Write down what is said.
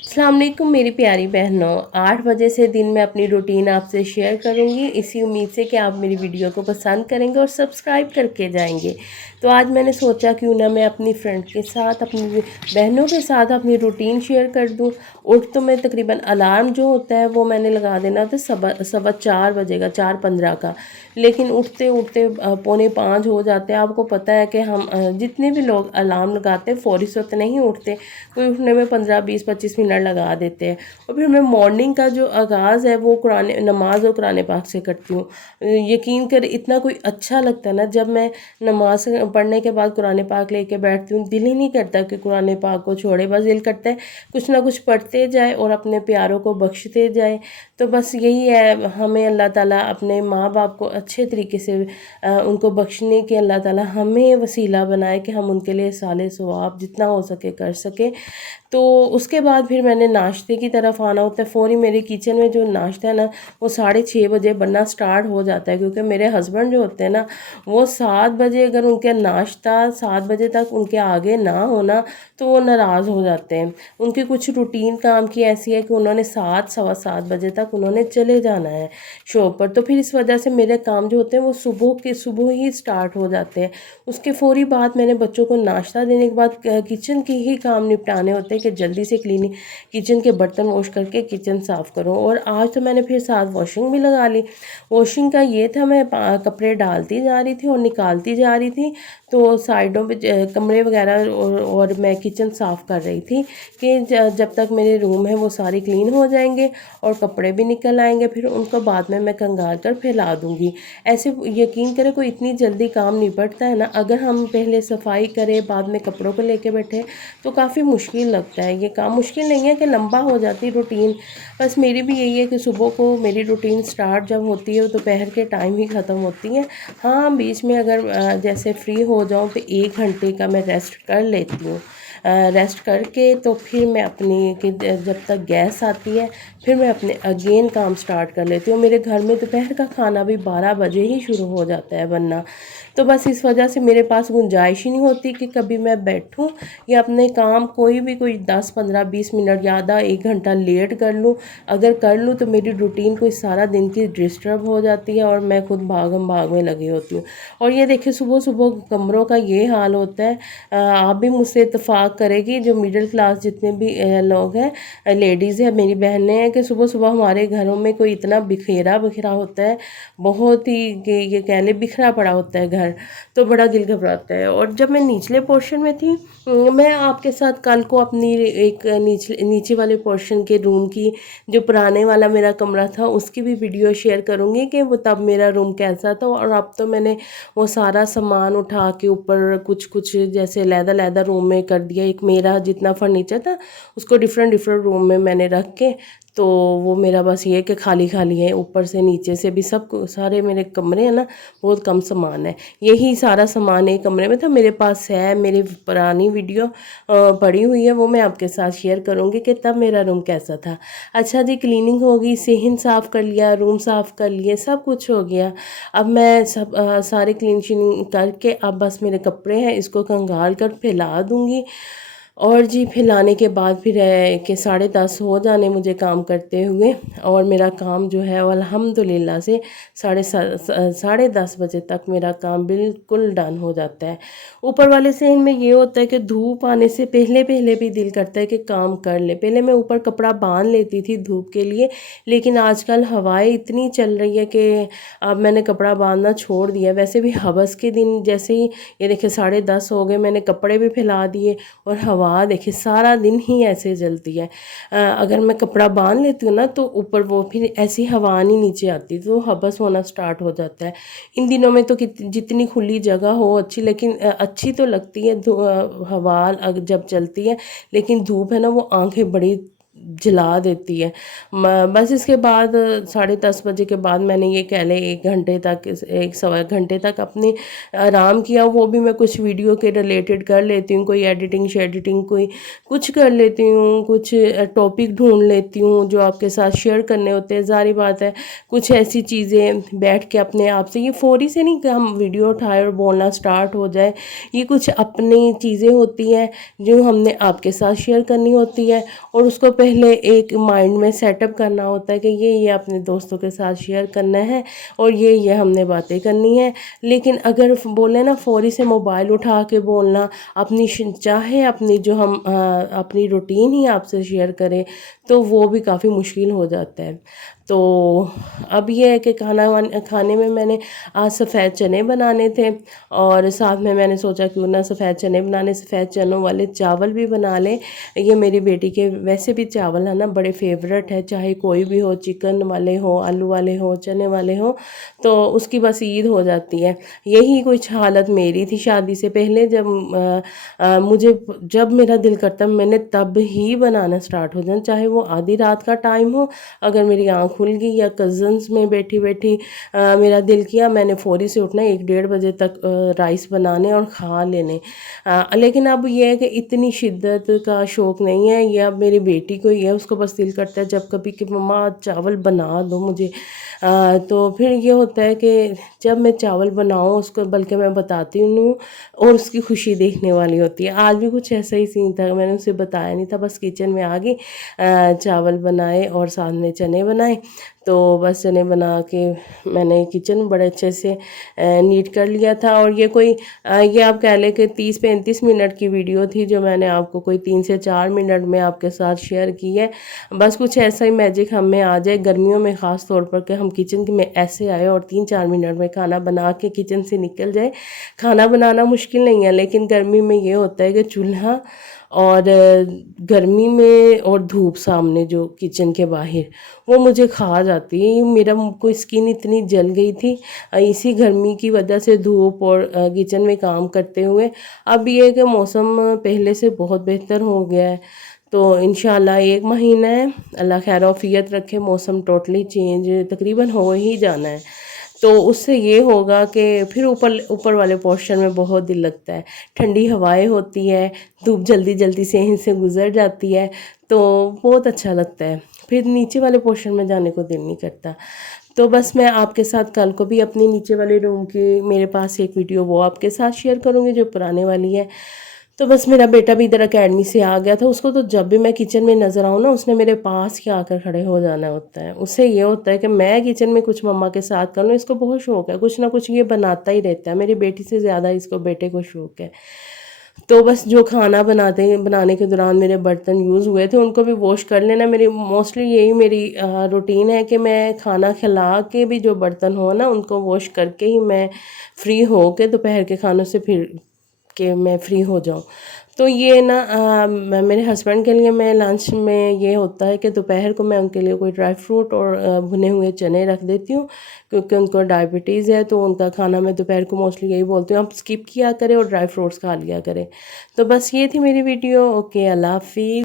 अस्सलाम वालेकुम मेरी प्यारी बहनों। 8 बजे से दिन में अपनी रूटीन आपसे शेयर करूंगी, इसी उम्मीद से कि आप मेरी वीडियो को पसंद करेंगे और सब्सक्राइब करके जाएंगे। तो आज मैंने सोचा क्यों ना मैं अपनी फ्रेंड के साथ, अपनी बहनों के साथ अपनी रूटीन शेयर कर दूं। उठ तो मैं तकरीबन अलार्म जो होता है वो मैंने लगा देना था सवा सवा 4 बजे का, 4:15 का। लेकिन उठते उठते 4:45 हो जाते हैं। आपको पता है कि हम जितने भी लोग अलार्म लगाते हैं फ़ौरी वक्त नहीं उठते, कोई उठने में 15 20 25 मिनट लगा देते हैं। और फिर मैं मॉर्निंग का जो आगाज़ है वो कुरान नमाज और कुरान पाक से करती हूँ। यकीन कर इतना कोई अच्छा लगता है ना जब मैं नमाज पढ़ने के बाद कुरान पाक लेके बैठती हूँ। दिल ही नहीं करता कि कुरान पाक को छोड़े, बस दिल करता है कुछ ना कुछ पढ़ते जाए और अपने प्यारों को बख्शते जाए। तो बस यही है, हमें अल्लाह ताला अपने माँ बाप को अच्छे तरीके से उनको बख्शने के अल्लाह ताला हमें वसीला बनाए कि हम उनके लिए साले सवाब जितना हो सके कर सके। तो उसके बाद फिर मैंने नाश्ते की तरफ आना होता है। फ़ौरी मेरे किचन में जो नाश्ता है ना वो 6:30 बजे बनना स्टार्ट हो जाता है, क्योंकि मेरे हस्बैंड जो होते हैं ना वो 7 बजे, अगर उनके नाश्ता 7 बजे तक उनके आगे ना होना तो वो नाराज़ हो जाते हैं। उनकी कुछ रूटीन काम की ऐसी है कि उन्होंने 7 सवा 7 बजे तक उन्होंने चले जाना है शॉप पर। तो फिर इस वजह से मेरे काम जो होते हैं वो सुबह ही स्टार्ट हो जाते हैं। उसके फ़ौरी बाद मैंने बच्चों को नाश्ता देने के बाद किचन के ही काम निपटाने होते हैं कि जल्दी से क्लीनिंग किचन के बर्तन वॉश करके किचन साफ़ करो। और आज तो मैंने फिर साथ वॉशिंग भी लगा ली। वॉशिंग का ये था, मैं कपड़े डालती जा रही थी और निकालती जा रही थी, तो साइडों पे कमरे वगैरह और मैं किचन साफ़ कर रही थी कि जब तक मेरे रूम है वो सारे क्लीन हो जाएंगे और कपड़े भी निकल आएंगे, फिर उनको बाद में मैं कंगाल कर फैला दूँगी। ऐसे यकीन करें कोई इतनी जल्दी काम निपटता है ना, अगर हम पहले सफाई करें बाद में कपड़ों को लेके बैठे तो काफ़ी मुश्किल लगता है। ये काम मुश्किल नहीं है कि लंबा हो जाती रूटीन। बस मेरी भी यही है कि सुबह को मेरी रूटीन स्टार्ट जब होती है वो दोपहर के टाइम ही ख़त्म होती है। हाँ, बीच में अगर जैसे फ्री हो जाऊँ तो 1 घंटे का मैं रेस्ट कर लेती हूँ। रेस्ट करके तो फिर मैं अपनी कि जब तक गैस आती है फिर मैं अपने अगेन काम स्टार्ट कर लेती हूँ। मेरे घर में दोपहर का खाना भी 12 बजे ही शुरू हो जाता है बनना। तो बस इस वजह से मेरे पास गुंजाइश ही नहीं होती कि कभी मैं बैठूं या अपने काम कोई 10 15 20 मिनट या आधा 1 घंटा लेट कर लूँ। अगर कर लूँ तो मेरी रूटीन कोई सारा दिन की डिस्टर्ब हो जाती है और मैं खुद भागम भाग में लगी होती हूँ। और ये देखिए सुबह सुबह कमरों का ये हाल होता है। आप भी मुझसे इत्तेफाक करेगी, जो मिडिल क्लास जितने भी लोग हैं, लेडीज़ हैं, मेरी बहनें हैं, कि सुबह सुबह हमारे घरों में कोई इतना बिखेरा बिखरा होता है, बहुत ही कि ये कह ले बिखरा पड़ा होता है घर। तो बड़ा दिल घबराता है। और जब मैं निचले पोर्शन में थी, मैं आपके साथ कल को अपनी एक नीचे वाले पोर्शन के रूम की, जो पुराने वाला मेरा कमरा था, उसकी भी वीडियो शेयर करूँगी कि वो तब मेरा रूम कैसा था। और अब तो मैंने वो सारा सामान उठा के ऊपर कुछ कुछ जैसे लैदा लैदा रूम में कर दिया। एक मेरा जितना फर्नीचर था उसको डिफरेंट डिफरेंट रूम में मैंने रख के, तो वो मेरा बस ये कि खाली खाली है, ऊपर से नीचे से भी सब सारे मेरे कमरे हैं ना, बहुत कम सामान है। यही सारा सामान एक कमरे में था। मेरे पास है मेरी पुरानी वीडियो पड़ी हुई है, वो मैं आपके साथ शेयर करूँगी कि तब मेरा रूम कैसा था। अच्छा जी, क्लीनिंग हो गई, सेहन साफ़ कर लिया, रूम साफ़ कर लिए, सब कुछ हो गया। अब मैं सब सारे क्लीन शीनिंग करके अब बस मेरे कपड़े हैं इसको कंघाल कर फैला दूँगी। और जी फैलाने के बाद फिर है कि 10:30 हो जाने मुझे काम करते हुए, और मेरा काम जो है वो अल्हम्दुलिल्लाह से 10:30 बजे तक मेरा काम बिल्कुल डन हो जाता है। ऊपर वाले सहन में ये होता है कि धूप आने से पहले पहले भी दिल करता है कि काम कर ले। पहले मैं ऊपर कपड़ा बांध लेती थी धूप के लिए, लेकिन आजकल हवाएं इतनी चल रही है कि अब मैंने कपड़ा बांधना छोड़ दिया। वैसे भी हवस के दिन जैसे ही ये देखिए 10:30 हो गए, मैंने कपड़े भी फैला दिए और हवा देखिए सारा दिन ही ऐसे जलती है। अगर मैं कपड़ा बांध लेती हूँ ना तो ऊपर वो फिर ऐसी हवा नहीं नीचे आती, तो हबस होना स्टार्ट हो जाता है। इन दिनों में तो जितनी खुली जगह हो अच्छी, लेकिन अच्छी तो लगती है हवा जब चलती है, लेकिन धूप है ना वो आंखें बड़ी जला देती है। बस इसके बाद 10:30 बजे के बाद मैंने ये कह लें 1 घंटे तक, 1 सवा घंटे तक अपने आराम किया। वो भी मैं कुछ वीडियो के रिलेटेड कर लेती हूँ, कोई एडिटिंग शेडिटिंग कोई कुछ कर लेती हूँ, कुछ टॉपिक ढूंढ लेती हूँ जो आपके साथ शेयर करने होते हैं। ज़ाहिर बात है कुछ ऐसी चीज़ें बैठ के अपने आप से, ये फ़ौरी से नहीं कि हम वीडियो उठाए और बोलना स्टार्ट हो जाए, ये कुछ अपनी चीज़ें होती हैं जो हमने आपके साथ शेयर करनी होती है। और उसको पहले एक माइंड में सेटअप करना होता है कि ये अपने दोस्तों के साथ शेयर करना है और ये हमने बातें करनी है। लेकिन अगर बोले ना फ़ौरी से मोबाइल उठा के बोलना, अपनी चाहे अपनी जो हम अपनी रूटीन ही आपसे शेयर करें, तो वो भी काफ़ी मुश्किल हो जाता है। तो अब ये है कि खाने में मैंने आज सफ़ेद चने बनाने थे और साथ में मैंने सोचा क्यों ना सफ़ेद चने बनाने, सफ़ेद चनों वाले चावल भी बना लें। ये मेरी बेटी के वैसे भी चावल है ना बड़े फेवरेट है, चाहे कोई भी हो, चिकन वाले हो, आलू वाले हो, चने वाले हो, तो उसकी बस ईद हो जाती है। यही कुछ हालत मेरी थी शादी से पहले। मुझे जब मेरा दिल करता मैंने तब ही बनाना स्टार्ट हो जाना, चाहे वो आधी रात का टाइम हो, अगर मेरी आँख खुल गई या कज़न्स में बैठी बैठी मेरा दिल किया, मैंने फ़ौरी से उठना 1-1:30 बजे तक राइस बनाने और खा लेने। लेकिन अब ये है कि इतनी शिद्दत का शौक़ नहीं है, ये अब मेरी बेटी को ही है, उसको बस दिल करता है जब कभी कि मम्मा चावल बना दो मुझे। तो फिर ये होता है कि जब मैं चावल बनाऊँ उसको, बल्कि मैं बताती नहीं हूँ और उसकी खुशी देखने वाली होती है। आज भी कुछ ऐसा ही सीन था, मैंने उसे बताया नहीं था, बस किचन में आ गई, चावल बनाए और साथ में चने बनाए। तो बस चने बना के मैंने किचन बड़े अच्छे से नीट कर लिया था। और ये आप कह लें कि 30-35 मिनट की वीडियो थी जो मैंने आपको कोई 3 से 4 मिनट में आपके साथ शेयर की है। बस कुछ ऐसा ही मैजिक हम में आ जाए गर्मियों में, ख़ास तौर पर कि हम किचन में ऐसे आए और 3-4 मिनट में खाना बना के किचन से निकल जाए। खाना बनाना मुश्किल नहीं है, लेकिन गर्मी में ये होता है कि चूल्हा और गर्मी में और धूप सामने जो किचन के बाहर, वो मुझे खा जाती है। मेरा को स्किन इतनी जल गई थी इसी गर्मी की वजह से, धूप और किचन में काम करते हुए। अब ये है कि मौसम पहले से बहुत बेहतर हो गया है, तो इंशाल्लाह 1 महीना है, अल्लाह खैर आफियत रखे, मौसम टोटली चेंज तकरीबन हो ही जाना है। तो उससे ये होगा कि फिर ऊपर ऊपर वाले पोर्शन में बहुत दिल लगता है, ठंडी हवाएं होती है, धूप जल्दी जल्दी से इनसे गुजर जाती है, तो बहुत अच्छा लगता है, फिर नीचे वाले पोर्शन में जाने को दिल नहीं करता। तो बस मैं आपके साथ कल को भी अपनी नीचे वाले रूम की मेरे पास एक वीडियो वो आपके साथ शेयर करूँगी जो पुराने वाली है। तो बस मेरा बेटा भी इधर अकेडमी से आ गया था, उसको तो जब भी मैं किचन में नज़र आऊँ ना, उसने मेरे पास ही आकर खड़े हो जाना होता है। उससे ये होता है कि मैं किचन में कुछ मम्मा के साथ कर लूँ, इसको बहुत शौक़ है, कुछ ना कुछ ये बनाता ही रहता है। मेरी बेटी से ज़्यादा इसको बेटे को शौक़ है। तो बस जो खाना बनाने के दौरान मेरे बर्तन यूज़ हुए थे उनको भी वॉश कर लेना। मेरी मोस्टली यही मेरी रूटीन है कि मैं खाना खिला के भी जो बर्तन हो ना उनको वॉश करके ही मैं फ्री हो के दोपहर के खानों से फिर कि मैं फ्री हो जाऊँ। तो ये ना मेरे हस्बैंड के लिए मैं लंच में ये होता है कि दोपहर को मैं उनके लिए कोई ड्राई फ्रूट और भुने हुए चने रख देती हूँ, क्योंकि उनको डायबिटीज़ है, तो उनका खाना मैं दोपहर को मोस्टली यही बोलती हूँ आप स्किप किया करें और ड्राई फ्रूट्स खा लिया करें। तो बस ये थी मेरी वीडियो। ओके, अल्लाह हाफ़िज़।